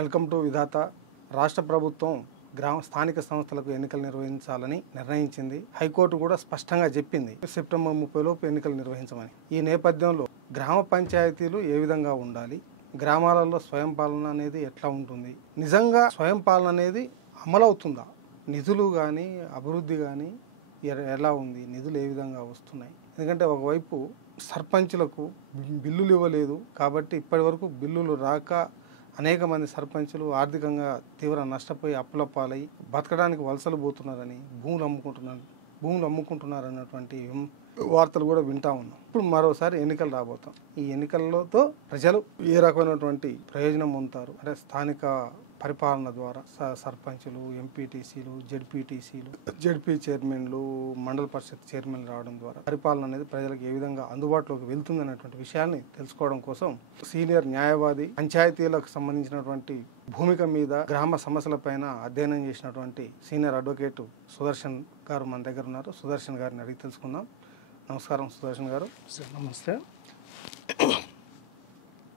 Welcome to విధాత. రాష్ట్ర ప్రభుత్వం స్థానిక సంస్థలకు ఎన్నికలు నిర్వహించాలని నిర్ణయించింది. హైకోర్టు కూడా స్పష్టంగా చెప్పింది సెప్టెంబర్ 30 లోపు ఎన్నికలు నిర్వహించమని. ఈ నేపథ్యంలో గ్రామ పంచాయతీలు ఏ విధంగా ఉండాలి, గ్రామాలలో స్వయం పాలన అనేది ఎట్లా ఉంటుంది, నిజంగా స్వయం పాలన అనేది అమలవుతుందా, నిధులు కానీ అభివృద్ధి కానీ ఎలా ఉంది, నిధులు ఏ విధంగా వస్తున్నాయి. ఎందుకంటే ఒకవైపు సర్పంచులకు బిల్లులు ఇవ్వలేదు కాబట్టి ఇప్పటి వరకు బిల్లులు రాక అనేక మంది సర్పంచులు ఆర్థికంగా తీవ్ర నష్టపోయి అప్పుల పాలై బతకడానికి వలసలు పోతున్నారని, భూములు అమ్ముకుంటున్నారు అన్నటువంటి వార్తలు కూడా వింటా ఉన్నాం. ఇప్పుడు మరోసారి ఎన్నికలు రాబోతాం. ఈ ఎన్నికలతో ప్రజలు ఏ రకమైనటువంటి ప్రయోజనం పొందుతారు అంటే స్థానిక పరిపాలన ద్వారా సర్పంచులు, ఎంపీటీసీలు, జెడ్పీ చైర్మన్లు, మండల పరిషత్ చైర్మన్లు రావడం ద్వారా పరిపాలన అనేది ప్రజలకు ఏ విధంగా అందుబాటులోకి వెళ్తుంది అనేటువంటి విషయాన్ని తెలుసుకోవడం కోసం సీనియర్ న్యాయవాది, పంచాయతీలకు సంబంధించినటువంటి భూమిక మీద గ్రామ సమస్యలపైన అధ్యయనం చేసినటువంటి సీనియర్ అడ్వకేట్ సుదర్శన్ గారు మన దగ్గర ఉన్నారు. సుదర్శన్ గారిని అడిగి తెలుసుకుందాం. నమస్కారం సుదర్శన్ గారు. నమస్తే.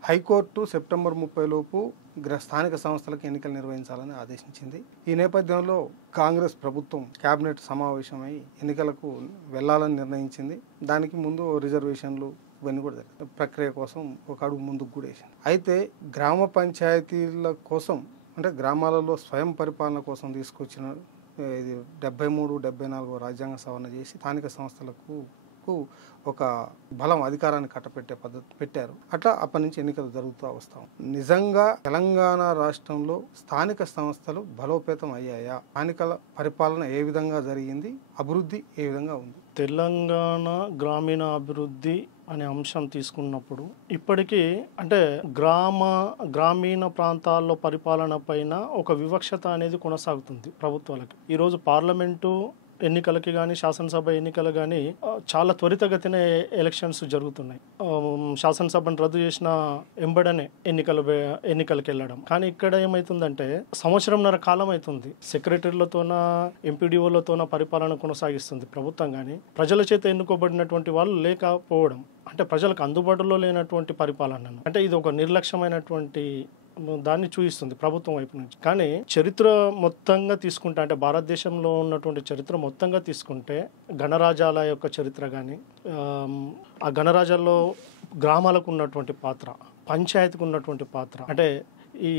హైకోర్టు సెప్టెంబర్ 30 లోపు స్థానిక సంస్థలకు ఎన్నికలు నిర్వహించాలని ఆదేశించింది. ఈ నేపథ్యంలో కాంగ్రెస్ ప్రభుత్వం కేబినెట్ సమావేశమై ఎన్నికలకు వెళ్లాలని నిర్ణయించింది. దానికి ముందు రిజర్వేషన్లు ఇవన్నీ కూడా జరిగింది. ప్రక్రియ కోసం ఒక అడుగు ముందుకు కూడా వేసింది. అయితే గ్రామ పంచాయతీల కోసం అంటే గ్రామాలలో స్వయం పరిపాలన కోసం తీసుకొచ్చిన ఇది 73, 74 రాజ్యాంగ సవరణ చేసి స్థానిక సంస్థలకు ఒక బలం, అధికారాన్ని కట్టపెట్టే పద్ధతి పెట్టారు. అట్లా అప్పటి నుంచి ఎన్నికలు జరుగుతూ వస్తాం. నిజంగా తెలంగాణ రాష్ట్రంలో స్థానిక సంస్థలు బలోపేతం అయ్యాయా, స్థానిక పరిపాలన ఏ విధంగా జరిగింది, అభివృద్ధి ఏ విధంగా ఉంది? తెలంగాణ గ్రామీణ అభివృద్ధి అనే అంశం తీసుకున్నప్పుడు ఇప్పటికీ అంటే గ్రామీణ ప్రాంతాల్లో పరిపాలన పైన ఒక వివక్షత అనేది కొనసాగుతుంది ప్రభుత్వాలకి. ఈరోజు పార్లమెంటు ఎన్నికలకి కానీ శాసనసభ ఎన్నికలు కానీ చాలా త్వరితగతిన ఎలక్షన్స్ జరుగుతున్నాయి. శాసనసభను రద్దు చేసిన ఎంబడనే ఎన్నికలకు వెళ్ళడం. కానీ ఇక్కడ ఏమవుతుందంటే సంవత్సరంన్నర కాలం అవుతుంది సెక్రటరీలతోన, ఎంపీడీఓలతోన పరిపాలన కొనసాగిస్తుంది ప్రభుత్వం. కానీ ప్రజల చేత ఎన్నుకోబడినటువంటి వాళ్ళు లేకపోవడం అంటే ప్రజలకు అందుబాటులో లేనటువంటి పరిపాలన అంటే ఇది ఒక నిర్లక్ష్యమైనటువంటి దాన్ని చూపిస్తుంది ప్రభుత్వం వైపు నుంచి. కానీ చరిత్ర మొత్తంగా తీసుకుంటే అంటే భారతదేశంలో ఉన్నటువంటి చరిత్ర మొత్తంగా తీసుకుంటే గణరాజ్యాల యొక్క చరిత్ర కానీ ఆ గణరాజ్యాల్లో గ్రామాలకు ఉన్నటువంటి పాత్ర, పంచాయతీకి ఉన్నటువంటి పాత్ర అంటే ఈ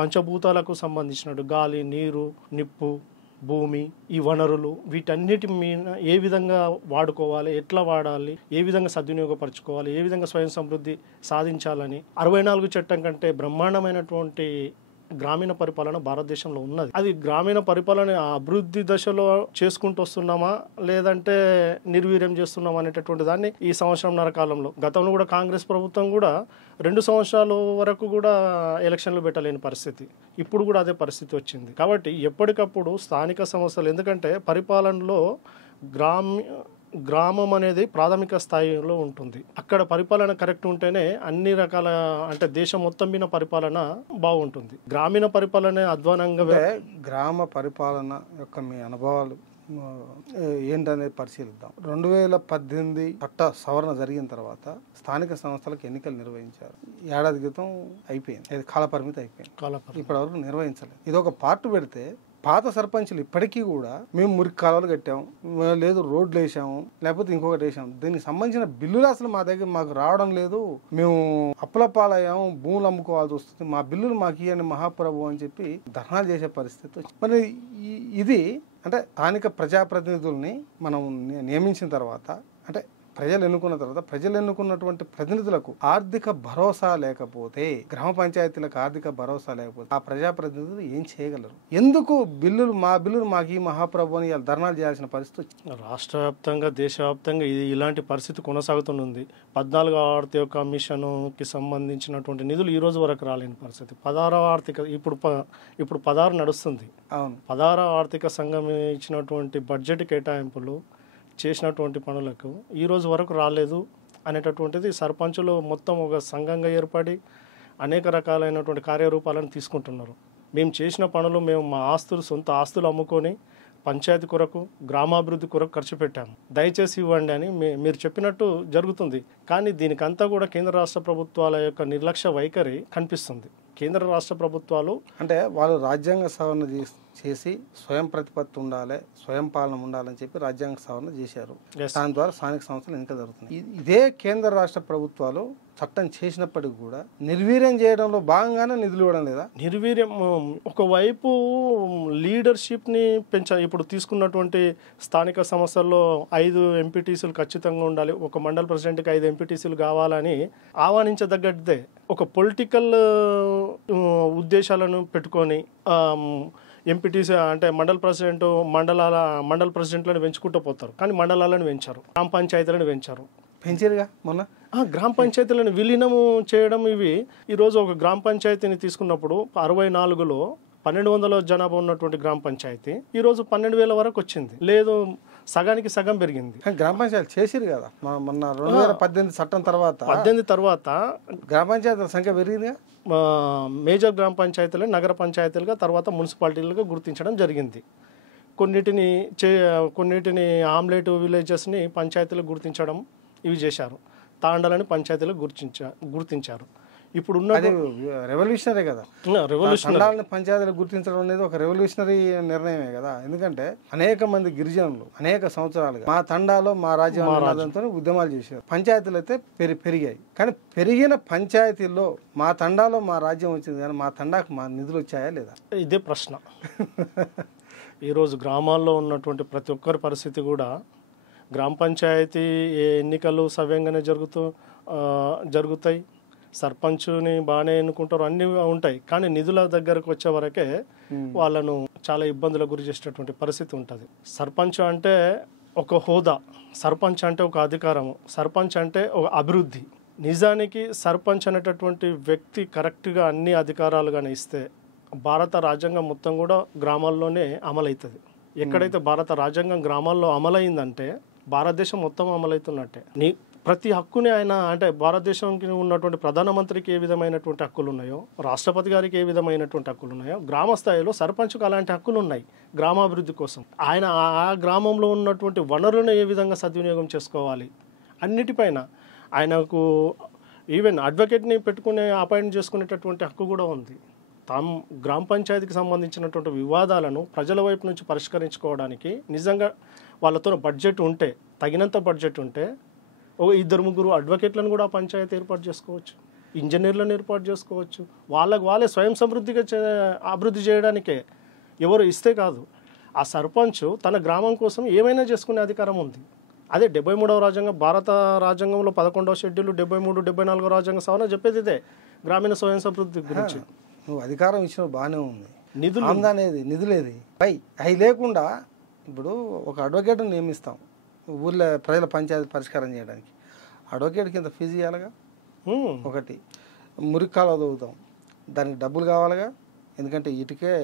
పంచభూతాలకు సంబంధించినట్టు గాలి, నీరు, నిప్పు, భూమి, ఈ వనరులు వీటన్నిటి మీద ఏ విధంగా వాడుకోవాలి, ఎట్లా వాడాలి, ఏ విధంగా సద్వినియోగపరచుకోవాలి, ఏ విధంగా స్వయం సమృద్ధి సాధించాలని 64 చట్టం కంటే బ్రహ్మాండమైనటువంటి గ్రామీణ పరిపాలన భారతదేశంలో ఉన్నది. అది గ్రామీణ పరిపాలన అభివృద్ధి దశలో చేసుకుంటూ వస్తున్నామా లేదంటే నిర్వీర్యం చేస్తున్నామా అనేటటువంటి దాన్ని ఈ సంవత్సరంన్నర కాలంలో, గతంలో కూడా కాంగ్రెస్ ప్రభుత్వం కూడా 2 సంవత్సరాల వరకు కూడా ఎలక్షన్లు పెట్టలేని పరిస్థితి, ఇప్పుడు కూడా అదే పరిస్థితి వచ్చింది. కాబట్టి ఎప్పటికప్పుడు స్థానిక సంస్థలు, ఎందుకంటే పరిపాలనలో గ్రామం అనేది ప్రాథమిక స్థాయిలో ఉంటుంది. అక్కడ పరిపాలన కరెక్ట్ ఉంటేనే అన్ని రకాల అంటే దేశం మొత్తం మీద పరిపాలన బాగుంటుంది. గ్రామీణ పరిపాలన అధ్వానంగా. గ్రామ పరిపాలన యొక్క మీ అనుభవాలు ఏంటనేది పరిశీలిద్దాం. 2018 చట్ట సవరణ జరిగిన తర్వాత స్థానిక సంస్థలకు ఎన్నికలు నిర్వహించారు. ఏడాది క్రితం అయిపోయింది, కాలపరిమితి అయిపోయింది. ఇప్పటి వరకు నిర్వహించలేదు. ఇది ఒక పార్ట్ పెడితే పాత సర్పంచులు ఇప్పటికీ కూడా మేము మురికి కాలువలు కట్టాము, లేదు రోడ్లు వేసాము, లేకపోతే ఇంకొకటి వేసాము, దీనికి సంబంధించిన బిల్లులు అసలు మాకు రావడం లేదు, మేము అప్పుల పాలయ్యాము, భూములు అమ్ముకోవాల్సి వస్తుంది, మా బిల్లులు మాకు ఇవ్వండి మహాప్రభు అని చెప్పి ధర్నాలు చేసే పరిస్థితి. మరి ఇది అంటే స్థానిక ప్రజాప్రతినిధుల్ని మనం నియమించిన తర్వాత అంటే ప్రజలు ఎన్నుకున్నటువంటి ప్రతినిధులకు ఆర్థిక భరోసా లేకపోతే, గ్రామ పంచాయతీలకు ఆర్థిక భరోసా లేకపోతే ఆ ప్రజాప్రతినిధులు ఏం చేయగలరు? ఎందుకు మా బిల్లులు మాకు ఈ మహాప్రభు అని ధర్నాలు చేయాల్సిన పరిస్థితి? రాష్ట్ర వ్యాప్తంగా, దేశవ్యాప్తంగా ఇలాంటి పరిస్థితి కొనసాగుతుంది. 14వ ఆర్థిక కమిషన్కి సంబంధించినటువంటి నిధులు ఈ రోజు వరకు రాలేని పరిస్థితి. 16వ ఆర్థిక ఇప్పుడు 16 నడుస్తుంది. అవును, 16వ ఆర్థిక సంఘం ఇచ్చినటువంటి బడ్జెట్ కేటాయింపులు చేసినటువంటి పనులకు ఈ రోజు వరకు రాలేదు అనేటటువంటిది సర్పంచులు మొత్తం ఒక సంఘంగా ఏర్పడి అనేక రకాలైనటువంటి కార్యరూపాలను తీసుకుంటున్నారు. మేము చేసిన పనులు మా సొంత ఆస్తులు అమ్ముకొని పంచాయతీ కొరకు, గ్రామాభివృద్ధి కొరకు ఖర్చు పెట్టాము, దయచేసి ఇవ్వండి అని మీరు చెప్పినట్టు జరుగుతుంది. కానీ దీనికంతా కూడా కేంద్ర రాష్ట్ర ప్రభుత్వాల యొక్క నిర్లక్ష్య వైఖరి కనిపిస్తుంది. కేంద్ర రాష్ట్ర ప్రభుత్వాలు అంటే వాళ్ళు రాజ్యాంగ సవరణ చేసి స్వయం ప్రతిపత్తి ఉండాలి, స్వయం పాలన ఉండాలని చెప్పి రాజ్యాంగ సవరణ చేశారు. దాని ద్వారా స్థానిక సంస్థలు ఎన్నికలు జరుగుతున్నాయి. ఇదే కేంద్ర రాష్ట్ర ప్రభుత్వాలు చట్టం చేసినప్పటికీ కూడా నిర్వీర్యం చేయడంలో భాగంగానే నిధులు ఇవ్వడం లేదా? నిర్వీర్యం ఒకవైపు లీడర్షిప్ని ఇప్పుడు తీసుకున్నటువంటి స్థానిక సంస్థల్లో 5 ఎంపీటీసీలు ఖచ్చితంగా ఉండాలి, ఒక మండల ప్రెసిడెంట్కి 5 ఎంపీటీసీలు కావాలని ఆహ్వానించదగ్గదే. ఒక పొలిటికల్ ఉద్దేశాలను పెట్టుకొని ఎంపీటీసీ అంటే మండల ప్రెసిడెంట్లను పెంచుకుంటూ పోతారు, కానీ మండలాలను పెంచారు, గ్రామ పంచాయతీలను పెంచారుగా మొన్న. గ్రామ పంచాయతీలను విలీనము చేయడం ఇవి. ఈరోజు ఒక గ్రామ పంచాయతీని తీసుకున్నప్పుడు 64లో 1200 జనాభా ఉన్నటువంటి గ్రామ పంచాయతీ ఈరోజు 12,000 వరకు వచ్చింది. లేదు, సగానికి సగం పెరిగింది. గ్రామ పంచాయతీ చేసిరు కదా మొన్న 2018 చట్టం తర్వాత. 18 తర్వాత గ్రామ పంచాయతీల సంఖ్య పెరిగిందిగా. మేజర్ గ్రామ పంచాయతీలు నగర పంచాయతీలుగా తర్వాత మున్సిపాలిటీలుగా గుర్తించడం జరిగింది. కొన్నిటిని ఆమ్లెట్ విలేజెస్ని పంచాయతీలకు గుర్తించడం ఇవి చేశారు. తాండాలని పంచాయతీలకు గుర్తించారు. ఇప్పుడు రెవల్యూషనరీ కదా, రెవల్యూషనరీ పంచాయతీలకు గుర్తించడం అనేది ఒక రెవల్యూషనరీ నిర్ణయమే కదా. ఎందుకంటే అనేక మంది గిరిజనులు అనేక సంవత్సరాలుగా మా తండాలో మా రాజ్యంతో ఉద్యమాలు చేశారు. పంచాయతీలు అయితే పెరిగాయి, కానీ పెరిగిన పంచాయతీల్లో మా తండాలో మా రాజ్యం వచ్చింది, కానీ మా తండాకు మా నిధులు వచ్చాయా లేదా? ఇదే ప్రశ్న. ఈరోజు గ్రామాల్లో ఉన్నటువంటి ప్రతి ఒక్కరి పరిస్థితి కూడా గ్రామ పంచాయతీ ఎన్నికలు సవ్యంగానే జరుగుతాయి, సర్పంచ్ని బాగానే ఎన్నుకుంటారు, అన్నీ ఉంటాయి, కానీ నిధుల దగ్గరకు వచ్చే వరకే వాళ్ళను చాలా ఇబ్బందులకు గురి చేసేటటువంటి పరిస్థితి ఉంటుంది. సర్పంచ్ అంటే ఒక హోదా, సర్పంచ్ అంటే ఒక అధికారము, సర్పంచ్ అంటే ఒక అభివృద్ధి. నిజానికి సర్పంచ్ అనేటటువంటి వ్యక్తి కరెక్ట్గా అన్ని అధికారాలుగానే ఇస్తే భారత రాజ్యాంగం మొత్తం కూడా గ్రామాల్లోనే అమలవుతుంది. ఎక్కడైతే భారత రాజ్యాంగం గ్రామాల్లో అమలైందంటే భారతదేశం మొత్తం అమలవుతున్నట్టే. ప్రతి హక్కుని ఆయన అంటే భారతదేశానికి ఉన్నటువంటి ప్రధానమంత్రికి ఏ విధమైనటువంటి హక్కులు ఉన్నాయో, రాష్ట్రపతి గారికి ఏ విధమైనటువంటి హక్కులు ఉన్నాయో, గ్రామ స్థాయిలో సర్పంచ్కు అలాంటి హక్కులు ఉన్నాయి గ్రామాభివృద్ధి కోసం. ఆయన ఆ గ్రామంలో ఉన్నటువంటి వనరులను ఏ విధంగా సద్వినియోగం చేసుకోవాలి అన్నిటిపైన ఆయనకు ఈవెన్ అడ్వకేట్ని పెట్టుకునే అపాయింట్ చేసుకునేటటువంటి హక్కు కూడా ఉంది. గ్రామ పంచాయతీకి సంబంధించినటువంటి వివాదాలను ప్రజల వైపు నుంచి పరిష్కరించుకోవడానికి నిజంగా వాళ్ళతో బడ్జెట్ ఉంటే, తగినంత బడ్జెట్ ఉంటే ఒక 2-3 అడ్వకేట్లను కూడా పంచాయతీ ఏర్పాటు చేసుకోవచ్చు, ఇంజనీర్లను ఏర్పాటు చేసుకోవచ్చు. వాళ్ళే స్వయం సమృద్ధిగా అభివృద్ధి చేయడానికే, ఎవరు ఇస్తే కాదు. ఆ సర్పంచ్ తన గ్రామం కోసం ఏమైనా చేసుకునే అధికారం ఉంది. అదే 73వ రాజ్యాంగం, భారత రాజ్యాంగంలో 11వ షెడ్యూల్, 73, 74వ రాజ్యాంగ సవరణ చెప్పేది ఇదే, గ్రామీణ స్వయం సమృద్ధి గురించి. నువ్వు అధికారం ఇచ్చిన బాగానే ఉంది, నిధులు అనేది నిధులేది అవి లేకుండా ఇప్పుడు ఒక అడ్వకేట్ని నియమిస్తాం ఊళ్ళో ప్రజల పంచాయతీ పరిష్కారం చేయడానికి. అడ్వకేట్ కింద ఫీజు ఇవ్వాలిగా. ఒకటి మురికాలు చదువుతాం, దానికి డబ్బులు కావాలిగా. ఎందుకంటే ఇటుకే,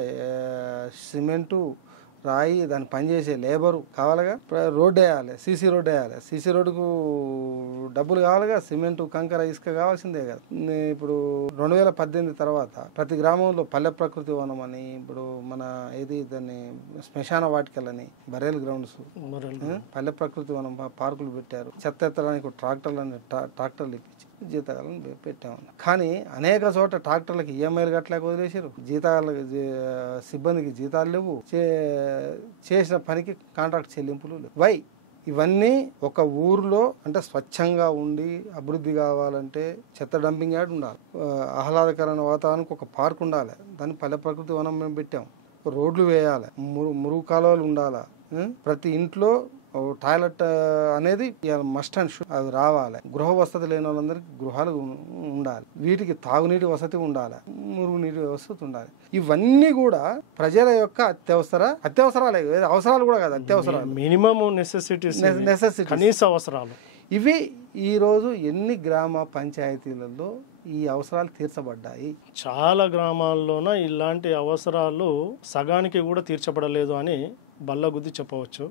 సిమెంటు, రాయి, దాన్ని పనిచేసే లేబరు కావాలిగా. రోడ్డు వేయాలి, సీసీ రోడ్డు వేయాలి, సీసీ రోడ్డుకు డబ్బులు కావాలిగా. సిమెంటు, కంకర, ఇసుక కావాల్సిందే కదా. ఇప్పుడు 2018 తర్వాత ప్రతి గ్రామంలో పల్లె ప్రకృతి వనం అని, ఇప్పుడు మన దాన్ని శ్మశాన వాటికలని, బరేల్ గ్రౌండ్స్, పల్లె ప్రకృతి వనం పార్కులు పెట్టారు. చెత్త ఎత్తడానికి ట్రాక్టర్లు ఇప్పించి జీతాలను పెట్టాము. కానీ అనేక చోట్ల ట్రాక్టర్లకి ఈఎంఐలు కట్టలేక వదిలేసారు, సిబ్బందికి జీతాలు లేవు, చేసిన పనికి కాంట్రాక్ట్ చెల్లింపులు లేవు. ఇవన్నీ ఒక ఊరిలో అంటే స్వచ్ఛంగా ఉండి అభివృద్ధి కావాలంటే చెత్త డంపింగ్ యార్డ్ ఉండాలి, ఆహ్లాదకరమైన వాతావరణానికి ఒక పార్క్ ఉండాలి, దాన్ని పల్లె ప్రకృతి వనం మేము పెట్టాం. రోడ్లు వేయాలి, మురుగు కాలువలు ఉండాలి, ప్రతి ఇంట్లో టాయిలెట్ అనేది మస్ట్ అండ్ షుడ్ అవి రావాలి. గృహ వసతి లేని వాళ్ళందరికీ గృహాలు ఉండాలి, వీటికి తాగునీటి వసతి ఉండాలి, మురుగునీటి వసతి ఉండాలి. ఇవన్నీ కూడా ప్రజల యొక్క అత్యవసరాలే, అవసరాలు కూడా కాదు, అత్యవసరాలు, మినిమం నెసెసిటీస్, కనీస అవసరాలు. ఇవి ఈరోజు ఎన్ని గ్రామ పంచాయతీలలో ఈ అవసరాలు తీర్చబడ్డాయి? చాలా గ్రామాల్లోన ఇలాంటి అవసరాలు సగానికి కూడా తీర్చబడలేదు అని బల్లగుద్ది చెప్పవచ్చు.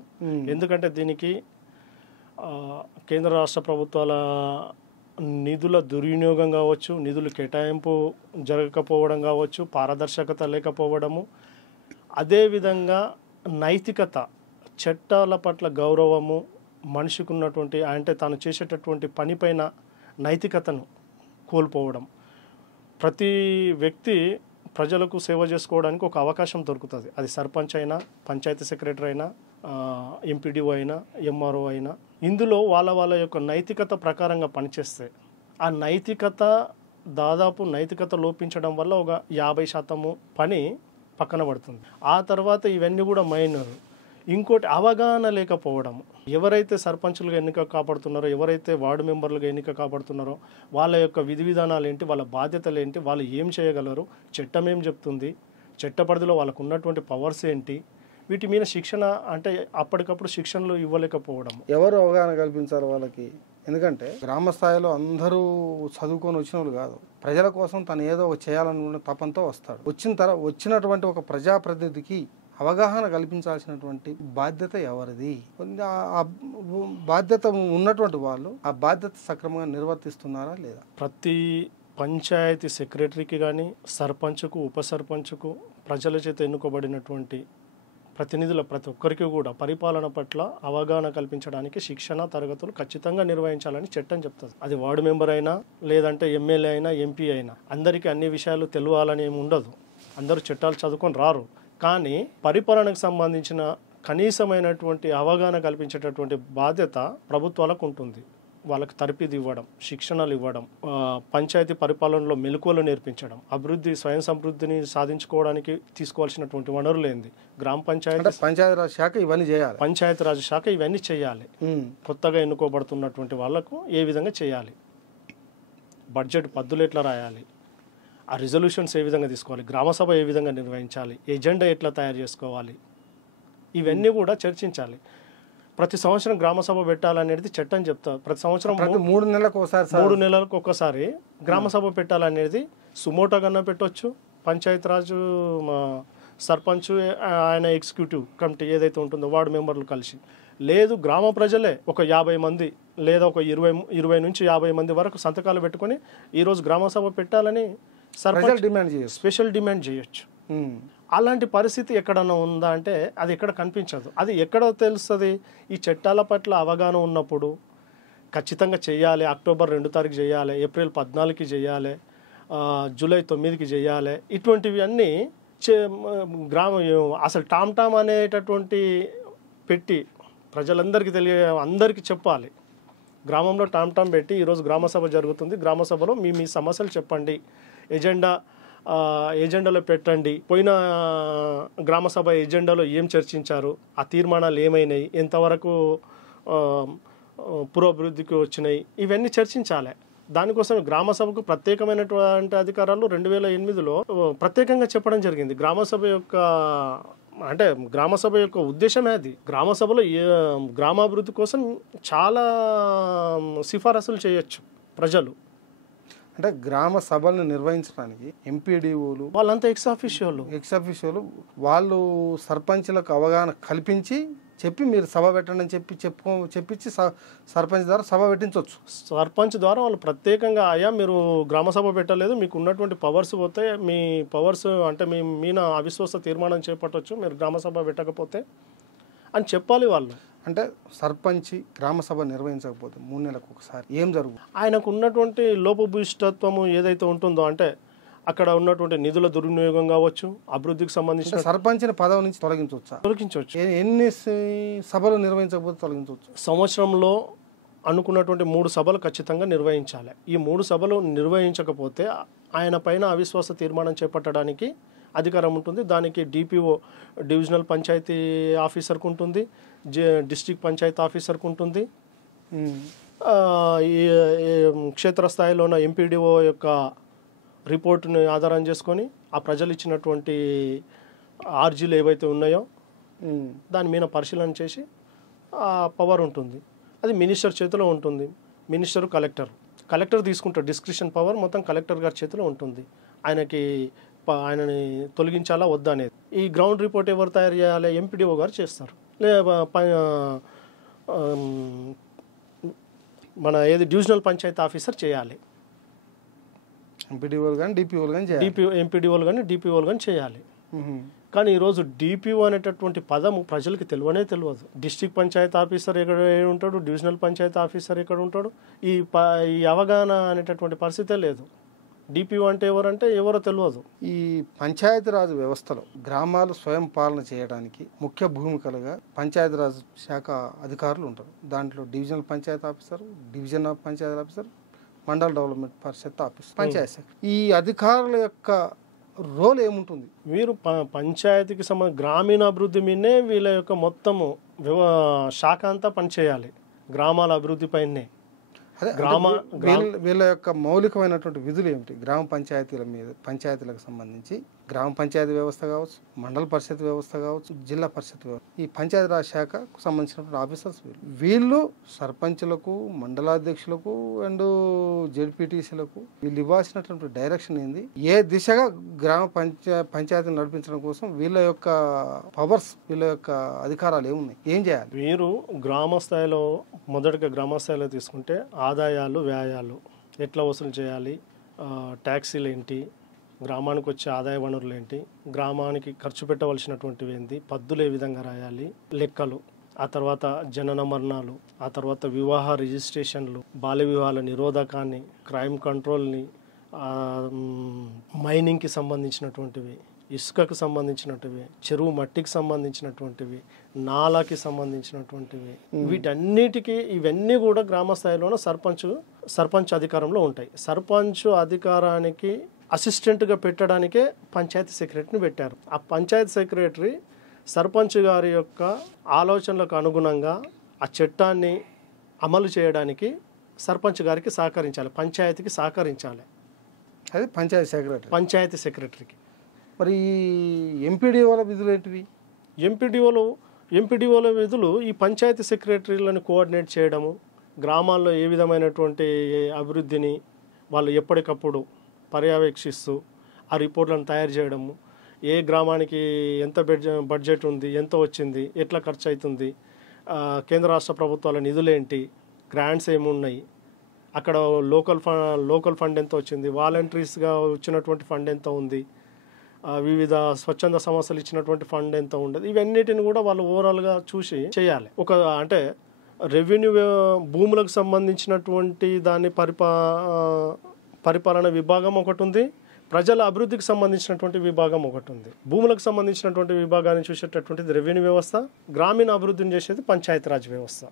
ఎందుకంటే దీనికి కేంద్ర రాష్ట్ర ప్రభుత్వాల నిధుల దుర్వినియోగం కావచ్చు, నిధులు కేటాయింపు జరగకపోవడం కావచ్చు, పారదర్శకత లేకపోవడము, అదేవిధంగా నైతికత, చట్టాల పట్ల గౌరవము, మనిషికి ఉన్నటువంటి అంటే తాను చేసేటటువంటి పనిపైన నైతికతను కోల్పోవడం. ప్రతి వ్యక్తి ప్రజలకు సేవ చేసుకోవడానికి ఒక అవకాశం దొరుకుతుంది. అది సర్పంచ్ అయినా, పంచాయతీ సెక్రటరీ అయినా, ఎంపీడీఓ అయినా, ఎంఆర్ఓ అయినా. ఇందులో వాళ్ళ యొక్క నైతికత ప్రకారంగా పనిచేస్తే ఆ నైతికత నైతికత లోపించడం వల్ల ఒక 50% పని పక్కన పడుతుంది. ఆ తర్వాత ఇవన్నీ కూడా మైనర్. ఇంకోటి అవగాహన లేకపోవడం. ఎవరైతే సర్పంచులుగా ఎన్నిక కాపాడుతున్నారో, ఎవరైతే వార్డు మెంబర్లుగా ఎన్నిక కాపాడుతున్నారో వాళ్ళ యొక్క విధి విధానాలు ఏంటి, వాళ్ళ బాధ్యతలు ఏంటి, వాళ్ళు ఏం చేయగలరు, చట్టం ఏం చెప్తుంది, చట్ట పరిధిలో వాళ్ళకు ఉన్నటువంటి పవర్స్ ఏంటి, వీటి మీద శిక్షణ అంటే అప్పటికప్పుడు శిక్షణలు ఇవ్వలేకపోవడం. ఎవరు అవగాహన కల్పించాలి వాళ్ళకి? ఎందుకంటే గ్రామ స్థాయిలో అందరూ చదువుకొని వచ్చిన వాళ్ళు కాదు. ప్రజల కోసం తను ఏదో చేయాలనుకున్న తపంతో వస్తాడు. వచ్చినటువంటి ఒక ప్రజాప్రతినిధికి అవగాహన కల్పించాల్సినటువంటి బాధ్యత ఎవరిది? ఆ బాధ్యత ఉన్నటువంటి వాళ్ళు ఆ బాధ్యత సక్రమంగా నిర్వర్తిస్తున్నారా లేదా? ప్రతి పంచాయతీ సెక్రటరీకి కానీ, సర్పంచ్కు, ఉప సర్పంచ్కు, ప్రజల చేత ఎన్నుకోబడినటువంటి ప్రతినిధుల ప్రతి ఒక్కరికి కూడా పరిపాలన పట్ల అవగాహన కల్పించడానికి శిక్షణ తరగతులు ఖచ్చితంగా నిర్వహించాలని చట్టం చెప్తుంది. అది వార్డు మెంబర్ అయినా, లేదంటే ఎమ్మెల్యే అయినా, ఎంపీ అయినా అందరికీ అన్ని విషయాలు తెలియాలని ఏమి ఉండదు. అందరూ చట్టాలు చదువుకొని రారు. కానీ పరిపాలనకు సంబంధించిన కనీసమైనటువంటి అవగాహన కల్పించేటటువంటి బాధ్యత ప్రభుత్వాలకు ఉంటుంది. వాళ్ళకి తరబిది ఇవ్వడం, శిక్షణలు ఇవ్వడం, పంచాయతీ పరిపాలనలో మెలకువలు నేర్పించడం, స్వయం సమృద్ధిని సాధించుకోవడానికి తీసుకోవాల్సినటువంటి వనరులు ఏంది, పంచాయతీరాజ్ శాఖ ఇవన్నీ చేయాలి. పంచాయతీరాజ్ శాఖ ఇవన్నీ చేయాలి. కొత్తగా ఎన్నుకోబడుతున్నటువంటి వాళ్లకు ఏ విధంగా చేయాలి, బడ్జెట్ పద్దులు ఎట్లా రాయాలి, ఆ రిజల్యూషన్స్ ఏ విధంగా తీసుకోవాలి, గ్రామసభ ఏ విధంగా నిర్వహించాలి, ఎజెండా ఎట్లా తయారు చేసుకోవాలి, ఇవన్నీ కూడా చర్చించాలి. ప్రతి సంవత్సరం గ్రామసభ పెట్టాలనేది చట్టం చెప్తా. ప్రతి సంవత్సరం 3 నెలలకు ఒకసారి గ్రామసభ పెట్టాలనేది సుమోటోగా పెట్టవచ్చు. పంచాయతీరాజ్ సర్పంచ్ ఆయన ఎగ్జిక్యూటివ్ కమిటీ ఏదైతే ఉంటుందో వార్డు మెంబర్లు కలిసి, లేదు గ్రామ ప్రజలే ఒక 50 మంది లేదా ఒక 20 నుంచి 50 మంది వరకు సంతకాలు పెట్టుకొని ఈరోజు గ్రామసభ పెట్టాలని సర్పంచ్ స్పెషల్ డిమాండ్ చేయొచ్చు. అలాంటి పరిస్థితి ఎక్కడన్నా ఉందా అంటే అది ఎక్కడ కనిపించదు. అది ఎక్కడ తెలుస్తుంది? ఈ చట్టాల పట్ల అవగాహన ఉన్నప్పుడు ఖచ్చితంగా చేయాలి. అక్టోబర్ 2 తారీఖు చేయాలి, ఏప్రిల్ 14కి చేయాలి, జూలై 9కి చేయాలి. ఇటువంటివి అన్నీ అసలు టామ్ అనేటటువంటి పెట్టి ప్రజలందరికీ అందరికీ చెప్పాలి. గ్రామంలో టామ్ పెట్టి ఈరోజు గ్రామసభ జరుగుతుంది, గ్రామసభలో మీ సమస్యలు చెప్పండి, ఎజెండాలో పెట్టండి, పోయిన గ్రామసభ ఎజెండాలో ఏం చర్చించారు, ఆ తీర్మానాలు ఏమైనాయి, ఎంతవరకు పురోభివృద్ధికి వచ్చినాయి, ఇవన్నీ చర్చించాలి. దానికోసం గ్రామసభకు ప్రత్యేకమైనటువంటి అధికారాలు 2008లో ప్రత్యేకంగా చెప్పడం జరిగింది. గ్రామసభ యొక్క ఉద్దేశమే అది. గ్రామసభలో గ్రామాభివృద్ధి కోసం చాలా సిఫారసులు చేయొచ్చు ప్రజలు. అంటే గ్రామ సభలను నిర్వహించడానికి ఎంపీడీఓలు వాళ్ళంతా ఎక్స్ ఆఫీషియోలు వాళ్ళు సర్పంచ్లకు అవగాహన కల్పించి చెప్పి మీరు సభ పెట్టండి అని చెప్పించి సర్పంచ్ ద్వారా సభ పెట్టించవచ్చు. సర్పంచ్ ద్వారా వాళ్ళు ప్రత్యేకంగా అయ్యా మీరు గ్రామ సభ పెట్టలేదు, మీకు ఉన్నటువంటి పవర్స్ పోతే మీ పవర్స్ అంటే మీ మీన అవిశ్వాస తీర్మానం చేపట్టవచ్చు మీరు గ్రామ సభ పెట్టకపోతే అని చెప్పాలి వాళ్ళు. అంటే సర్పంచ్ గ్రామ సభ నిర్వహించకపోతే 3 నెలలకు ఒకసారి ఏం జరుగుతుంది? ఆయనకు ఉన్నటువంటి లోపభూయిష్టత్వము ఏదైతే ఉంటుందో, అంటే అక్కడ ఉన్నటువంటి నిధుల దుర్వినియోగం కావచ్చు, అభివృద్ధికి సంబంధించిన సర్పంచ్ని పదవి నుంచి తొలగించవచ్చు. ఎన్ని సభలు నిర్వహించకపోతే తొలగించవచ్చు? సంవత్సరంలో అనుకున్నటువంటి 3 సభలు ఖచ్చితంగా నిర్వహించాలి. ఈ 3 సభలు నిర్వహించకపోతే ఆయన పైన అవిశ్వాస తీర్మానం చేపట్టడానికి అధికారం ఉంటుంది. దానికి డిపిఓ డివిజనల్ పంచాయతీ ఆఫీసర్కు ఉంటుంది, డిస్ట్రిక్ట్ పంచాయతీ ఆఫీసర్కు ఉంటుంది. ఈ క్షేత్రస్థాయిలో ఉన్న ఎంపీడీఓ యొక్క రిపోర్టుని ఆధారం చేసుకొని ఆ ప్రజలు ఇచ్చినటువంటి ఆర్జీలు ఏవైతే ఉన్నాయో దాని మీద పరిశీలన చేసి ఆ పవర్ ఉంటుంది. అది మినిస్టర్ చేతిలో ఉంటుంది. మినిస్టర్ కలెక్టర్ తీసుకుంటారు. డిస్క్రిప్షన్ పవర్ మొత్తం కలెక్టర్ గారి చేతిలో ఉంటుంది. ఆయనని తొలగించాలా వద్దా అనేది. ఈ గ్రౌండ్ రిపోర్ట్ ఎవరు తయారు చేయాలి? ఎంపీడీఓ గారు చేస్తారు. మన డివిజనల్ పంచాయతీ ఆఫీసర్ చేయాలి. ఎంపీడీఓలు కానీ ఎంపీడీఓలు కానీ డిపిఓలు కానీ చేయాలి. కానీ ఈరోజు డిపిఓ అనేటటువంటి పదము ప్రజలకి తెలియదు. డిస్ట్రిక్ట్ పంచాయతీ ఆఫీసర్ ఎక్కడ ఉంటాడు, డివిజనల్ పంచాయతీ ఆఫీసర్ ఎక్కడ ఉంటాడు, ఈ అవగాహన అనేటటువంటి పరిస్థితే లేదు. డిపిఓ అంటే ఎవరంటే ఎవరో తెలియదు. ఈ పంచాయతీరాజ్ వ్యవస్థలో గ్రామాలు స్వయం పాలన చేయడానికి ముఖ్య భూమికలుగా పంచాయతీరాజ్ శాఖ అధికారులు ఉంటారు. దాంట్లో divisional panchayat officer, division of panchayat officer, మండల డెవలప్మెంట్ పరిషత్ ఆఫీసర్, పంచాయతీ శాఖ. ఈ అధికారుల యొక్క రోల్ ఏముంటుంది? వీరు పంచాయతీకి గ్రామీణాభివృద్ధి మీదనే వీళ్ళ యొక్క మొత్తము శాఖ అంతా పనిచేయాలి. గ్రామాల అభివృద్ధి పైనే. అదే వీళ్ళ యొక్క మౌలికమైనటువంటి విధులు ఏమిటి? గ్రామ పంచాయతీల మీద, పంచాయతీలకు సంబంధించి గ్రామ పంచాయతీ వ్యవస్థ కావచ్చు, మండల పరిషత్ వ్యవస్థ కావచ్చు, జిల్లా పరిషత్ వ్యవస్థ, ఈ పంచాయతీరాజ్ శాఖకు సంబంధించినటువంటి ఆఫీసర్స్ వీళ్ళు సర్పంచులకు, మండలాధ్యక్షులకు అండ్ జెడ్పీటీసీలకు వీళ్ళు ఇవ్వాల్సినటువంటి డైరెక్షన్ ఏంది? ఏ దిశగా గ్రామ పంచాయతీని నడిపించడం కోసం వీళ్ళ యొక్క పవర్స్, వీళ్ళ యొక్క అధికారాలు ఏమున్నాయి, ఏం చేయాలి? వీరు గ్రామ స్థాయిలో, మొదటగా గ్రామ స్థాయిలో తీసుకుంటే ఆదాయాలు, వ్యయాలు ఎట్లా వసూలు చేయాలి, ట్యాక్సీలు ఏంటి, గ్రామానికి వచ్చే ఆదాయ వనరులు ఏంటి, గ్రామానికి ఖర్చు పెట్టవలసినటువంటివి ఏంటి, పద్దులు ఏ విధంగా రాయాలి, లెక్కలు, ఆ తర్వాత జనన మరణాలు, ఆ తర్వాత వివాహ రిజిస్ట్రేషన్లు, బాల్య వివాహాల నిరోధకాన్ని, క్రైమ్ కంట్రోల్ని, మైనింగ్కి సంబంధించినటువంటివి, ఇసుకకు సంబంధించినటువంటివి, చెరువు మట్టికి సంబంధించినటువంటివి, నాలాకి సంబంధించినటువంటివి, వీటన్నిటికీ ఇవన్నీ కూడా గ్రామ స్థాయిలోనే సర్పంచ్ అధికారంలో ఉంటాయి. సర్పంచ్ అధికారానికి అసిస్టెంట్గా పెట్టడానికే పంచాయతీ సెక్రటరీని పెట్టారు. ఆ పంచాయతీ సెక్రటరీ సర్పంచ్ గారి యొక్క ఆలోచనలకు అనుగుణంగా ఆ చట్టాన్ని అమలు చేయడానికి సర్పంచ్ గారికి సహకరించాలి, పంచాయతీకి సహకరించాలి. అది పంచాయతీ సెక్రటరీకి. మరి ఎంపీడీఓల విధులు ఏంటివి? ఎంపీడీఓల విధులు ఈ పంచాయతీ సెక్రటరీలను కోఆర్డినేట్ చేయడము, గ్రామాల్లో ఏ విధమైనటువంటి అభివృద్ధిని వాళ్ళు ఎప్పటికప్పుడు పర్యవేక్షిస్తూ ఆ రిపోర్ట్లను తయారు చేయడము, ఏ గ్రామానికి ఎంత బడ్జెట్ ఉంది, ఎంత వచ్చింది, ఎట్లా ఖర్చు అవుతుంది, కేంద్ర రాష్ట్ర ప్రభుత్వాల నిధులేంటి, గ్రాంట్స్ ఏమున్నాయి, అక్కడ లోకల్ ఫండ్ ఎంత వచ్చింది, వాలంటీర్స్గా వచ్చినటువంటి ఫండ్ ఎంత ఉంది, వివిధ స్వచ్ఛంద సంస్థలు ఇచ్చినటువంటి ఫండ్ ఎంత ఉండదు, ఇవన్నిటిని కూడా వాళ్ళు ఓవరాల్గా చూసి చేయాలి. అంటే రెవెన్యూ భూములకు సంబంధించినటువంటి దాన్ని పరిపాలన విభాగం ఒకటి ఉంది, ప్రజల అభివృద్ధికి సంబంధించినటువంటి విభాగం ఒకటి ఉంది. భూములకు సంబంధించినటువంటి విభాగాన్ని చూసేటటువంటిది రెవెన్యూ వ్యవస్థ, గ్రామీణ అభివృద్ధిని చేసేది పంచాయతీరాజ్ వ్యవస్థ.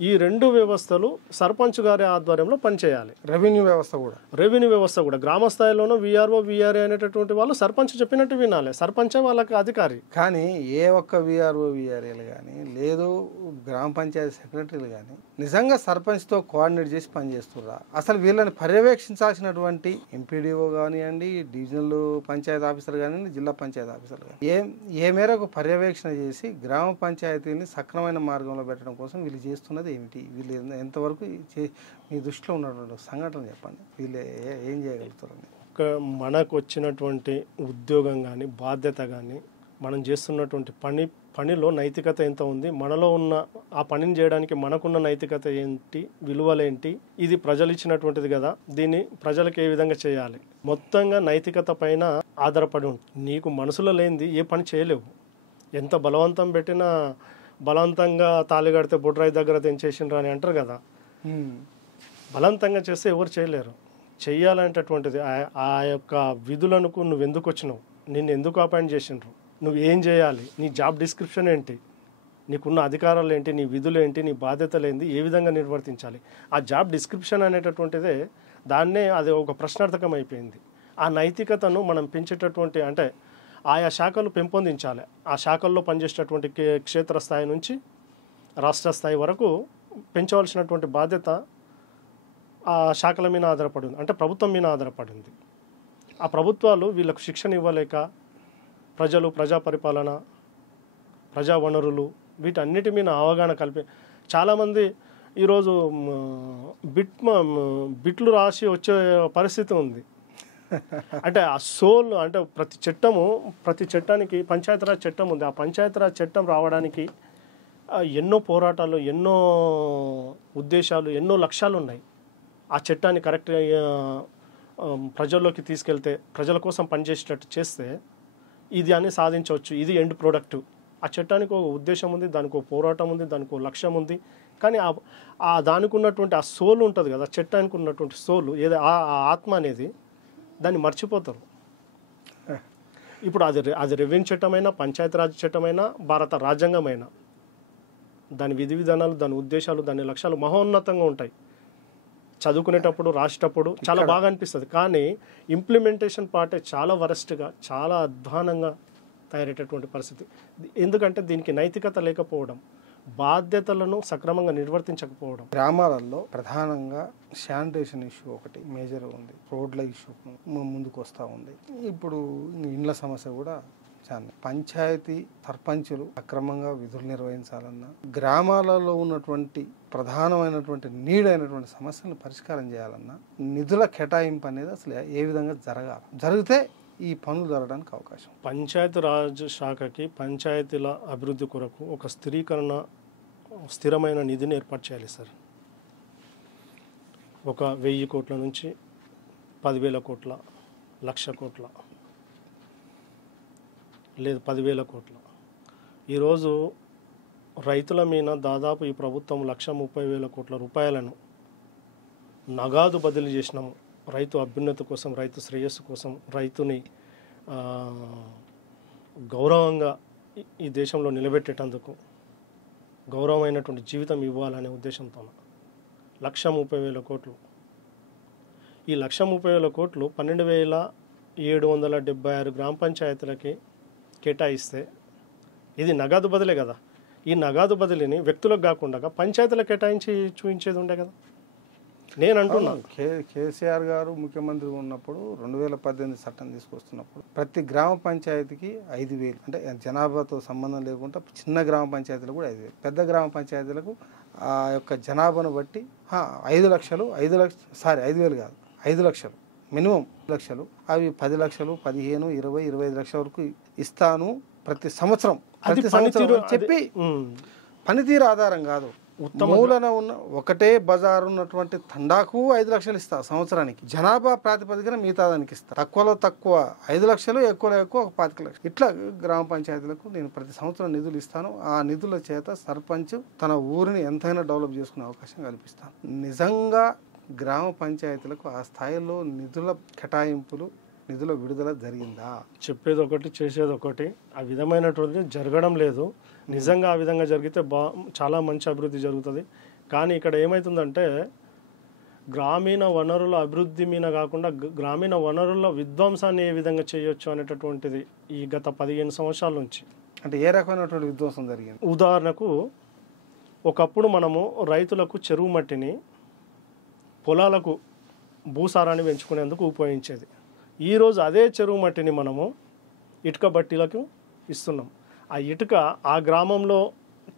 ఈ రెండు వ్యవస్థలు సర్పంచ్ గారి ఆధ్వర్యంలో పనిచేయాలి. రెవెన్యూ వ్యవస్థ కూడా గ్రామ స్థాయిలోనూ విఆర్ఓ, విఆర్ఏ అనేటటువంటి వాళ్ళు సర్పంచ్ చెప్పినట్టు వినాలి. సర్పంచే వాళ్ళకి అధికారి. కానీ ఏ ఒక్క విఆర్ఓ, విఆర్ఏలు కానీ లేదు గ్రామ పంచాయతీ సెక్రటరీలు కానీ నిజంగా సర్పంచ్తో కోఆర్డినేట్ చేసి పనిచేస్తుర్రా? అసలు వీళ్ళని పర్యవేక్షించాల్సినటువంటి ఎంపీడీఓ కానివ్వండి, డివిజనల్ పంచాయతీ ఆఫీసర్ కానివ్వండి, జిల్లా పంచాయతీ ఆఫీసర్ కానీ ఏ మేరకు పర్యవేక్షణ చేసి గ్రామ పంచాయతీని సక్రమైన మార్గంలో పెట్టడం కోసం వీళ్ళు చేస్తున్నది ఏమిటి? వీళ్ళు ఎంతవరకు మీ దృష్టిలో ఉన్నటువంటి సంఘటన చెప్పండి, వీళ్ళు ఏం చేయగలుగుతారని. మనకు వచ్చినటువంటి ఉద్యోగం కానీ, బాధ్యత కానీ, మనం చేస్తున్నటువంటి పనిలో నైతికత ఎంత ఉంది, మనలో ఉన్న ఆ పనిని చేయడానికి మనకున్న నైతికత ఏంటి, విలువలేంటి, ఇది ప్రజలు ఇచ్చినటువంటిది కదా, దీన్ని ప్రజలకు ఏ విధంగా చేయాలి, మొత్తంగా నైతికత పైన ఆధారపడి ఉంటుంది. నీకు మనసులో లేనిది ఏ పని చేయలేవు. ఎంత బలవంతం పెట్టినా, బలవంతంగా తాళి కడితే బొడ్రాయి దగ్గర తెంచేసిండ్రు అని అంటారు కదా, బలవంతంగా చేస్తే ఎవరు చేయలేరు. చెయ్యాలనేటటువంటిది ఆ యొక్క విధులకు నువ్వు ఎందుకు వచ్చినావు, నిన్ను ఎందుకు అపాయింట్ చేసిండ్రు, నువ్వు ఏం చేయాలి, నీ జాబ్ డిస్క్రిప్షన్ ఏంటి, నీకున్న అధికారాలు ఏంటి, నీ విధులు ఏంటి, నీ బాధ్యతలు ఏంటి, ఏ విధంగా నిర్వర్తించాలి. ఆ జాబ్ డిస్క్రిప్షన్ అనేటటువంటిదే దాన్నే అది ఒక ప్రశ్నార్థకం అయిపోయింది. ఆ నైతికతను మనం పెంచేటటువంటి, అంటే ఆయా శాఖలు పెంపొందించాలి. ఆ శాఖల్లో పనిచేసేటటువంటి క్షేత్రస్థాయి నుంచి రాష్ట్ర స్థాయి వరకు పెంచవలసినటువంటి బాధ్యత ఆ శాఖల మీద ఆధారపడింది, అంటే ప్రభుత్వం మీద ఆధారపడింది. ఆ ప్రభుత్వాలు వీళ్ళకు శిక్షణ ఇవ్వలేక ప్రజలు, ప్రజా పరిపాలన, ప్రజా వనరులు వీటన్నిటి మీద అవగాహన చాలామంది ఈరోజు బిట్లు రాసి వచ్చే పరిస్థితి ఉంది. అంటే ఆ సోల్, అంటే ప్రతి చట్టానికి పంచాయతీరాజ్ చట్టం ఉంది. ఆ పంచాయతీరాజ్ చట్టం రావడానికి ఎన్నో పోరాటాలు, ఎన్నో ఉద్దేశాలు, ఎన్నో లక్ష్యాలు ఉన్నాయి. ఆ చట్టాన్ని కరెక్ట్గా ప్రజల్లోకి తీసుకెళ్తే, ప్రజల కోసం పనిచేసేటట్టు చేస్తే ఇది అని సాధించవచ్చు. ఇది ఎండ్ ప్రోడక్ట్. ఆ చట్టానికి ఒక ఉద్దేశం ఉంది, దానికి ఒక పోరాటం ఉంది, దానికి ఒక లక్ష్యం ఉంది. కానీ దానికి ఉన్నటువంటి ఆ సోల్ ఉంటుంది కదా, చట్టానికి ఉన్నటువంటి సోల్ ఏదో ఆ ఆత్మ అనేది దాన్ని మర్చిపోతారు. ఇప్పుడు అది రెవెన్యూ చట్టమైనా, పంచాయతీరాజ్ చట్టమైనా, భారత రాజ్యాంగమైనా దాని విధి విధానాలు, దాని ఉద్దేశాలు, దాని లక్ష్యాలు మహోన్నతంగా ఉంటాయి. చదువుకునేటప్పుడు, రాసేటప్పుడు చాలా బాగా అనిపిస్తుంది. కానీ ఇంప్లిమెంటేషన్ పార్టే చాలా వరస్ట్గా, చాలా అధ్వానంగా తయారయ్యేటటువంటి పరిస్థితి. ఎందుకంటే దీనికి నైతికత లేకపోవడం, బాధ్యతలను సక్రమంగా నిర్వర్తించకపోవడం. గ్రామాలలో ప్రధానంగా శానిటేషన్ ఇష్యూ ఒకటి మేజర్ ఉంది, రోడ్ల ఇష్యూ ముందుకు వస్తూ ఉంది. ఇప్పుడు ఇండ్ల సమస్య కూడా చాలా. పంచాయతీ సర్పంచులు అక్రమంగా విధులు నిర్వహించాలన్నా, గ్రామాలలో ఉన్నటువంటి ప్రధానమైనటువంటి నీడైనటువంటి సమస్యలను పరిష్కారం చేయాలన్నా నిధుల కేటాయింపు అనేది అసలు ఏ విధంగా జరిగితే ఈ పనులు జరగడానికి అవకాశం. పంచాయతీరాజ్ శాఖకి పంచాయతీల అభివృద్ధి కొరకు ఒక స్థిరమైన నిధిని ఏర్పాటు చేయాలి సార్. ఒక 1000 కోట్ల నుంచి 10,000 కోట్ల, 1,00,000 కోట్ల, లేదు 10,000 కోట్ల. ఈరోజు రైతుల మీద దాదాపు ఈ ప్రభుత్వం 1,30,000 కోట్ల రూపాయలను నగాదు బదిలీ చేసినాము. రైతు అభ్యున్నతి కోసం, రైతు శ్రేయస్సు కోసం, రైతుని గౌరవంగా ఈ దేశంలో నిలబెట్టేటందుకు, గౌరవమైనటువంటి జీవితం ఇవ్వాలనే ఉద్దేశంతో 1,30,000 కోట్లు. ఈ 1,30,000 కోట్లు 12,776 గ్రామ పంచాయతీలకి కేటాయిస్తే ఇది నగదు బదిలే కదా. ఈ నగదు బదిలీని వ్యక్తులకు కాకుండా పంచాయతీలకు కేటాయించి చూపించేది ఉండే కదా. నేను అంటున్నాను, కేసీఆర్ గారు ముఖ్యమంత్రి ఉన్నప్పుడు 2018 చట్టం తీసుకొస్తున్నప్పుడు ప్రతి గ్రామ పంచాయతీకి 5,000, అంటే జనాభాతో సంబంధం లేకుండా చిన్న గ్రామ పంచాయతీలకు కూడా 5,000, పెద్ద గ్రామ పంచాయతీలకు ఆ యొక్క జనాభాను బట్టి 5 లక్షలు 5,000 కాదు, 5 లక్షలు మినిమం లక్షలు, అవి 10 లక్షలు, 15, 20, 25 లక్షల వరకు ఇస్తాను ప్రతి సంవత్సరం చెప్పి పనితీరు ఆధారం కాదు, మూలన ఉన్న ఒకటే బజారు ఉన్నటువంటి తండాకు 5 లక్షలు ఇస్తా సంవత్సరానికి, జనాభా ప్రాతిపదికన మిగతా దానికి ఇస్తా, తక్కువలో తక్కువ 5 లక్షలు, ఎక్కువలో ఎక్కువ 25 లక్షలు, ఇట్లా గ్రామ పంచాయతీలకు నేను ప్రతి సంవత్సరం నిధులు ఇస్తాను. ఆ నిధుల చేత సర్పంచ్ తన ఊరిని ఎంతైనా డెవలప్ చేసుకునే అవకాశం కల్పిస్తాను. నిజంగా గ్రామ పంచాయతీలకు ఆ స్థాయిలో నిధుల కేటాయింపులు, నిధుల విడుదల జరిగిందా? చెప్పేది ఒకటి, చేసేది ఒకటి. ఆ విధమైనటువంటి జరగడం లేదు. నిజంగా ఆ విధంగా జరిగితే చాలా మంచి అభివృద్ధి జరుగుతుంది. కానీ ఇక్కడ ఏమవుతుందంటే గ్రామీణ వనరుల అభివృద్ధి మీద కాకుండా గ్రామీణ వనరుల విధ్వంసాన్ని ఏ విధంగా చేయొచ్చు అనేటటువంటిది ఈ గత 15 సంవత్సరాల నుంచి. అంటే ఏ రకమైనటువంటి విధ్వంసం జరిగింది? ఉదాహరణకు, ఒకప్పుడు మనము రైతులకు చెరువు మట్టిని పొలాలకు భూసారాన్ని పెంచుకునేందుకు ఉపయోగించేది. ఈరోజు అదే చెరువు మట్టిని మనము ఇటుక బట్టీలకు ఇస్తున్నాం. ఆ ఇటుక ఆ గ్రామంలో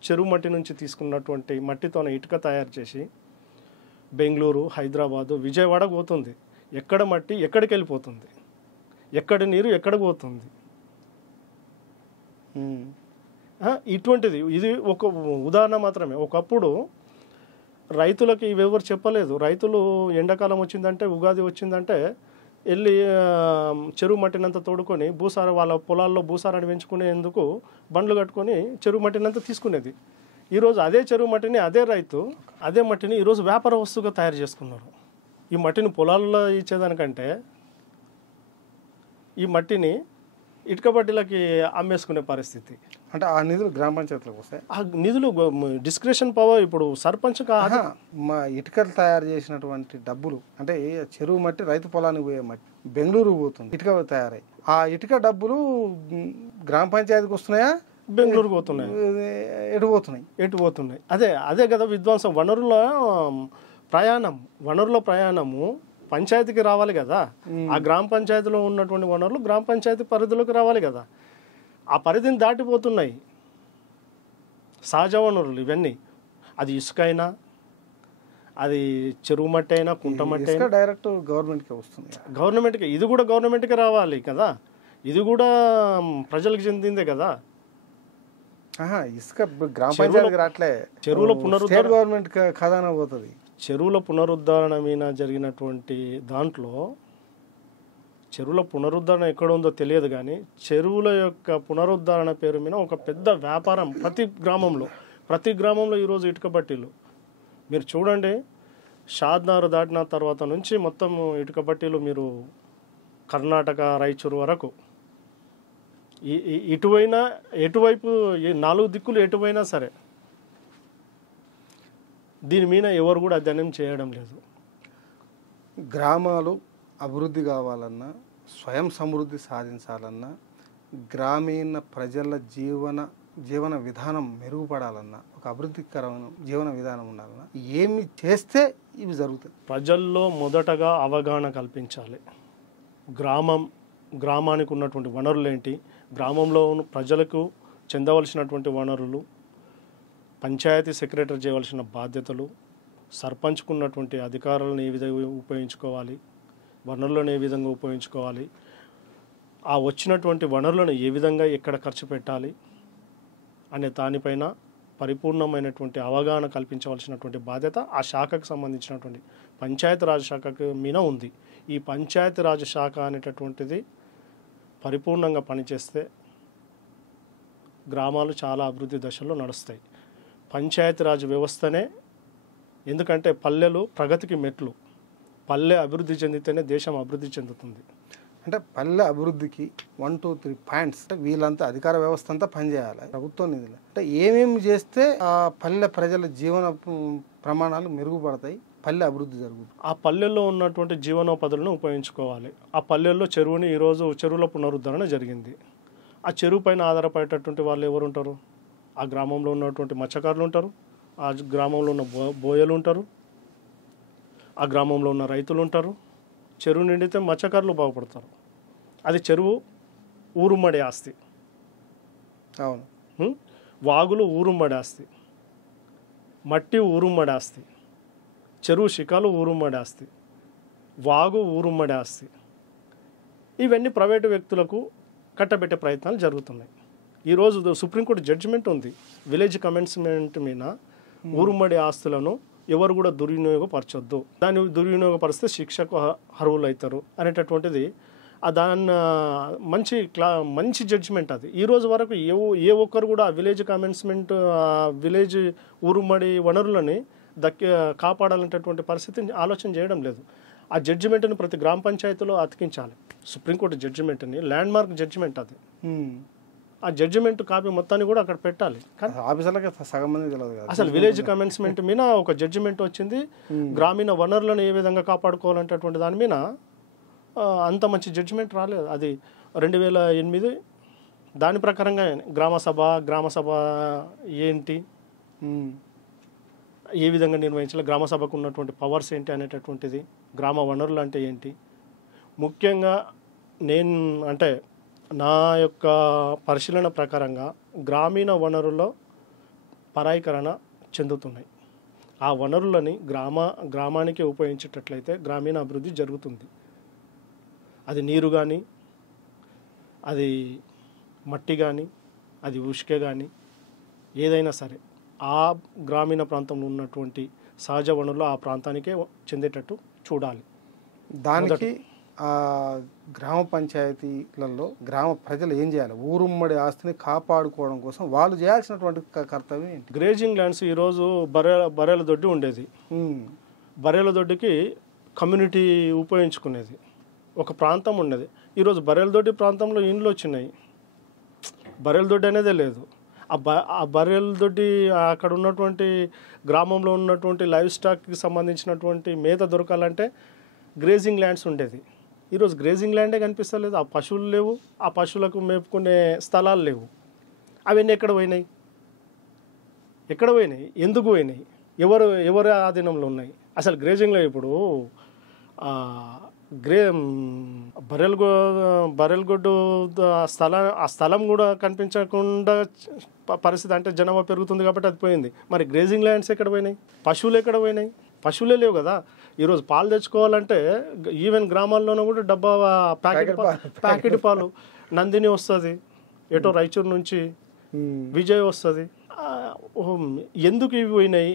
చెరువు మట్టి నుంచి తీసుకున్నటువంటి మట్టితోనే ఇటుక తయారు చేసి బెంగళూరు, హైదరాబాదు, విజయవాడకు పోతుంది. ఎక్కడ మట్టి ఎక్కడికి వెళ్ళిపోతుంది, ఎక్కడి నీరు ఎక్కడికి పోతుంది. ఇటువంటిది ఇది ఒక ఉదాహరణ మాత్రమే. ఒకప్పుడు రైతులకి ఇవెవరు చెప్పలేదు. రైతులు ఎండాకాలం వచ్చిందంటే, ఉగాది వచ్చిందంటే వెళ్ళి చెరువు మట్టినంతా తోడుకొని వాళ్ళ పొలాల్లో భూసారాన్ని పెంచుకునేందుకు బండ్లు కట్టుకొని చెరువు మట్టినంతా తీసుకునేది. ఈరోజు అదే చెరువు మట్టిని అదే రైతు అదే మట్టిని ఈరోజు వ్యాపార వస్తువుగా తయారు చేసుకున్నారు. ఈ మట్టిని పొలాల్లో ఇచ్చేదానికంటే ఈ మట్టిని ఇటుక బట్టీలకి అమ్మేసుకునే పరిస్థితి. అంటే ఆ నిధులు గ్రామ పంచాయతీలకు వస్తాయి. ఆ నిధులు డిస్క్రిప్షన్ పవర్ ఇప్పుడు సర్పంచ్ మా ఇటుకలు తయారు చేసినటువంటి డబ్బులు, అంటే చెరువు మట్టి రైతు పొలానికి పోయే మట్టి బెంగళూరు పోతుంది, ఇటుక తయారై ఆ ఇటుక డబ్బుల గ్రామ పంచాయతీకి వస్తున్నాయా, బెంగళూరుకు పోతున్నాయి, ఎటు పోతున్నాయి? అదే కదా విధ్వంసం. వనరుల ప్రయాణము పంచాయతీకి రావాలి కదా. ఆ గ్రామ పంచాయతీలో ఉన్నటువంటి వనరులు గ్రామ పంచాయతీ పరిధిలోకి రావాలి కదా. ఆ పరిధిని దాటిపోతున్నాయి సహజ వనరులు ఇవన్నీ. అది ఇసుక అయినా, అది చెరువు మట్టి అయినా, కుంట మట్టి అయినా డైరెక్ట్ గవర్నమెంట్కి వస్తుంది. గవర్నమెంట్కి ఇది కూడా గవర్నమెంట్కి రావాలి కదా. ఇది కూడా ప్రజలకు చెందిందే కదా. ఇసుక గ్రామ పంచాయతీకి రావట్లే, చెరువుల పునరుద్ధరణ గవర్నమెంట్ ఖజానా పోతుంది. చెరువుల పునరుద్ధరణ మీద జరిగినటువంటి దాంట్లో చెరువుల పునరుద్ధరణ ఎక్కడ ఉందో తెలియదు, కానీ చెరువుల యొక్క పునరుద్ధరణ పేరు మీద ఒక పెద్ద వ్యాపారం ప్రతి గ్రామంలో ఈరోజు ఇటుక బట్టీలు. మీరు చూడండి, షాద్నగర్ దాటిన తర్వాత నుంచి మొత్తం ఇటుక బట్టీలు మీరు కర్ణాటక రాయచూరు వరకు ఎటువైపు 4 దిక్కులు ఎటువైనా సరే దీని మీద ఎవరు కూడా అధ్యయనం చేయడం లేదు. గ్రామాలు అభివృద్ధి కావాలన్నా, స్వయం సమృద్ధి సాధించాలన్నా, గ్రామీణ ప్రజల జీవన విధానం మెరుగుపడాలన్నా, ఒక అభివృద్ధికరమైన జీవన విధానం ఉండాలన్నా ఏమి చేస్తే ఇవి జరుగుతాయి? ప్రజల్లో మొదటగా అవగాహన కల్పించాలి. గ్రామానికి ఉన్నటువంటి వనరులు ఏంటి, గ్రామంలో ఉన్న ప్రజలకు చెందవలసినటువంటి వనరులు, పంచాయతీ సెక్రటరీ చేయవలసిన బాధ్యతలు, సర్పంచ్కు ఉన్నటువంటి అధికారాలను ఏ విధంగా ఉపయోగించుకోవాలి, వనరులను ఏ విధంగా ఉపయోగించుకోవాలి, ఆ వచ్చినటువంటి వనరులను ఏ విధంగా ఎక్కడ ఖర్చు పెట్టాలి అనే దానిపైన పరిపూర్ణమైనటువంటి అవగాహన కల్పించవలసినటువంటి బాధ్యత ఆ శాఖకు సంబంధించినటువంటి పంచాయతీరాజ్ శాఖకు మీద ఉంది. ఈ పంచాయతీరాజ్ శాఖ అనేటటువంటిది పరిపూర్ణంగా పనిచేస్తే గ్రామాలు చాలా అభివృద్ధి దశలో నడుస్తాయి. పంచాయతీరాజ్ వ్యవస్థనే, ఎందుకంటే పల్లెలు ప్రగతికి మెట్లు. పల్లె అభివృద్ధి చెందితేనే దేశం అభివృద్ధి చెందుతుంది. అంటే పల్లె అభివృద్ధికి 1, 2, 3 పాయింట్స్. అంటే వీళ్ళంతా అధికార వ్యవస్థ అంతా పనిచేయాలి, ప్రభుత్వం నిధులు. అంటే ఏమేమి చేస్తే ఆ పల్లె ప్రజల జీవన ప్రమాణాలు మెరుగుపడతాయి, పల్లె అభివృద్ధి జరుగుతుంది? ఆ పల్లెల్లో ఉన్నటువంటి జీవనోపాధులను ఉపయోగించుకోవాలి. ఆ పల్లెల్లో చెరువుని ఈరోజు చెరువుల పునరుద్ధరణ జరిగింది. ఆ చెరువు పైన ఆధారపడేటటువంటి వాళ్ళు ఎవరు ఉంటారు? ఆ గ్రామంలో ఉన్నటువంటి మత్స్యకారులు ఉంటారు, ఆ గ్రామంలో ఉన్న బోయలు ఉంటారు, ఆ గ్రామంలో ఉన్న రైతులు ఉంటారు. చెరువు నిండితే మత్స్యకారులు బాగుపడతారు. అది చెరువు ఊరుమ్మడి ఆస్తి. అవును. వాగులు ఊరుమ్మడి ఆస్తి, మట్టి ఊరుమ్మడి ఆస్తి, చెరువు శిఖాలు ఊరుమ్మడి ఆస్తి, వాగు ఊరుమ్మడి ఆస్తి. ఇవన్నీ ప్రైవేటు వ్యక్తులకు కట్టబెట్టే ప్రయత్నాలు జరుగుతున్నాయి. ఈరోజు సుప్రీంకోర్టు జడ్జిమెంట్ ఉంది, విలేజ్ కమెన్స్మెంట్ మీద ఊరుమ్మడి ఆస్తులను ఎవరు కూడా దుర్వినియోగపరచొద్దు, దాన్ని దుర్వినియోగపరిస్తే శిక్షకు అర్హులు అవుతారు అనేటటువంటిది దాన్ని మంచి జడ్జిమెంట్ అది. ఈ రోజు వరకు ఏ ఒక్కరు కూడా విలేజ్ కమెన్స్మెంట్, విలేజ్ ఊరుమ్మడి వనరులని కాపాడాలనేటటువంటి పరిస్థితిని ఆలోచన చేయడం లేదు. ఆ జడ్జిమెంట్ని ప్రతి గ్రామ పంచాయతీలో అతికించాలి. సుప్రీంకోర్టు జడ్జిమెంట్ని, ల్యాండ్ మార్క్ జడ్జిమెంట్ అది. ఆ జడ్జిమెంట్ కాపీ మొత్తాన్ని కూడా అక్కడ పెట్టాలి. అసలు విలేజ్ కమెన్స్మెంట్ మీద ఒక జడ్జిమెంట్ వచ్చింది, గ్రామీణ వనరులను ఏ విధంగా కాపాడుకోవాలంటటువంటి దాని మీద అంత మంచి జడ్జిమెంట్ రాలేదు. అది 2008. దాని ప్రకారంగా గ్రామ సభ ఏంటి, ఏ విధంగా నిర్వహించాలి, గ్రామ సభకు ఉన్నటువంటి పవర్స్ ఏంటి అనేటటువంటిది, గ్రామ వనరులు అంటే ఏంటి. ముఖ్యంగా నా యొక్క పరిశీలన ప్రకారంగా గ్రామీణ వనరుల్లో పరాయీకరణ చెందుతున్నాయి. ఆ వనరులని గ్రామానికి ఉపయోగించేటట్లయితే గ్రామీణ అభివృద్ధి జరుగుతుంది. అది నీరు కానీ, అది మట్టి కానీ, అది ఉష్కె కానీ, ఏదైనా సరే ఆ గ్రామీణ ప్రాంతంలో ఉన్నటువంటి సహజ వనరులు ఆ ప్రాంతానికే చెందేటట్టు చూడాలి. దానికి గ్రామ పంచాయతీలలో గ్రామ ప్రజలు ఏం చేయాలి? ఊరుమ్మడి ఆస్తిని కాపాడుకోవడం కోసం వాళ్ళు చేయాల్సినటువంటి కర్తవ్యం ఏంటి? గ్రేజింగ్ ల్యాండ్స్ ఈరోజు బర్రెల దొడ్డి ఉండేది. బర్రెల దొడ్డికి కమ్యూనిటీ ఉపయోగించుకునేది ఒక ప్రాంతం ఉండేది. ఈరోజు బర్రెల దొడ్డి ప్రాంతంలో ఇండ్లు వచ్చినాయి, బర్రెల దొడ్డి అనేదే లేదు. ఆ బర్రెల దొడ్డి అక్కడ ఉన్నటువంటి గ్రామంలో ఉన్నటువంటి లైవ్ స్టాక్కి సంబంధించినటువంటి మేత దొరకాలంటే గ్రేజింగ్ ల్యాండ్స్ ఉండేది. ఈరోజు గ్రేజింగ్ ల్యాండే కనిపిస్తలేదు. ఆ పశువులు లేవు, ఆ పశువులకు మేపుకునే స్థలాలు లేవు. అవన్నీ ఎక్కడ పోయినాయి? ఎందుకు పోయినాయి? ఎవరి ఆధీనంలో ఉన్నాయి? అసలు గ్రేజింగ్లో ఇప్పుడు బర్రెలగొడ్డు ఆ స్థలం కూడా కనిపించకుండా పరిస్థితి. అంటే జనాభా పెరుగుతుంది కాబట్టి అది పోయింది. మరి గ్రేజింగ్ ల్యాండ్స్ ఎక్కడ పోయినాయి? పశువులు ఎక్కడ పోయినాయి? పశువులే లేవు కదా. ఈరోజు పాలు తెచ్చుకోవాలంటే ఈవెన్ గ్రామాల్లోనూ కూడా డబ్బా ప్యాకెట్ పాలు నందిని వస్తుంది, ఎటో రాయచూరు నుంచి విజయ్ వస్తుంది. ఎందుకు ఇవి పోయినాయి?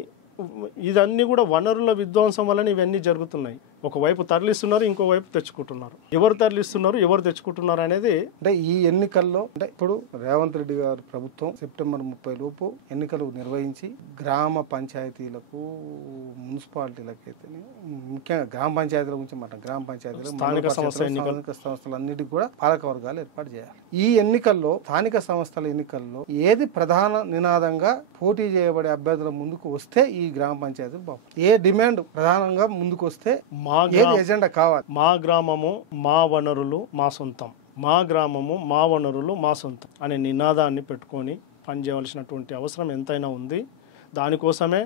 ఇదన్నీ కూడా వనరుల విధ్వంసం వలన ఇవన్నీ జరుగుతున్నాయి. ఒకవైపు తరలిస్తున్నారు, ఇంకోవైపు తెచ్చుకుంటున్నారు. ఎవరు తరలిస్తున్నారు, ఎవరు తెచ్చుకుంటున్నారు అనేది అంటే ఈ ఎన్నికల్లో అంటే ఇప్పుడు రేవంత్ రెడ్డి గారి ప్రభుత్వం సెప్టెంబర్ 30 లోపు ఎన్నికలు నిర్వహించి గ్రామ పంచాయతీలకు, మున్సిపాలిటీలకు అయితే ముఖ్యంగా గ్రామ పంచాయతీల గురించి మాట, గ్రామ పంచాయతీలు, స్థానిక సంస్థలన్నిటికీ కూడా పాలక వర్గాలు ఏర్పాటు చేయాలి. ఈ ఎన్నికల్లో స్థానిక సంస్థల ఎన్నికల్లో ఏది ప్రధాన నినాదంగా పోటీ చేయబడే అభ్యర్థుల ముందుకు వస్తే ఈ గ్రామ పంచాయతీలు బాగుంది, ఏ డిమాండ్ ప్రధానంగా ముందుకు వస్తే ఎజెండా కావాలి. మా గ్రామము మా వనరులు మా సొంతం, మా గ్రామము మా వనరులు మా సొంతం అనే నినాదాన్ని పెట్టుకొని పనిచేయవలసినటువంటి అవసరం ఎంతైనా ఉంది. దానికోసమే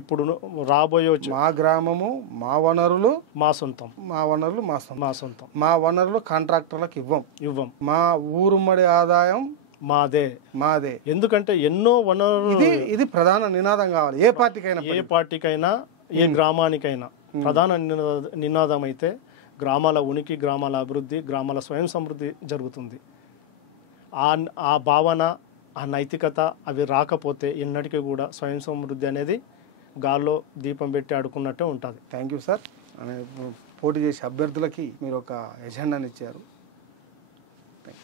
ఇప్పుడు రాబోయే మా గ్రామము మా వనరులు మా సొంతం, మా వనరులు మా సొంతం, మా వనరులు కాంట్రాక్టర్లకు ఇవ్వం, మా ఊరుమ్మడి ఆదాయం మాదే. ఎందుకంటే ఎన్నో వనరులు, ఇది ప్రధాన నినాదం కావాలి ఏ పార్టీకైనా, ఏ గ్రామానికైనా. ప్రధాన నినాదం అయితే గ్రామాల ఉనికి, గ్రామాల అభివృద్ధి, గ్రామాల స్వయం సమృద్ధి జరుగుతుంది. ఆ భావన, ఆ నైతికత అవి రాకపోతే ఎన్నటికీ కూడా స్వయం సమృద్ధి అనేది గాల్లో దీపం పెట్టి ఆడుకున్నట్టే ఉంటుంది. Thank you sir. పోటీ చేసే అభ్యర్థులకి మీరు ఒక ఎజెండాని ఇచ్చారు.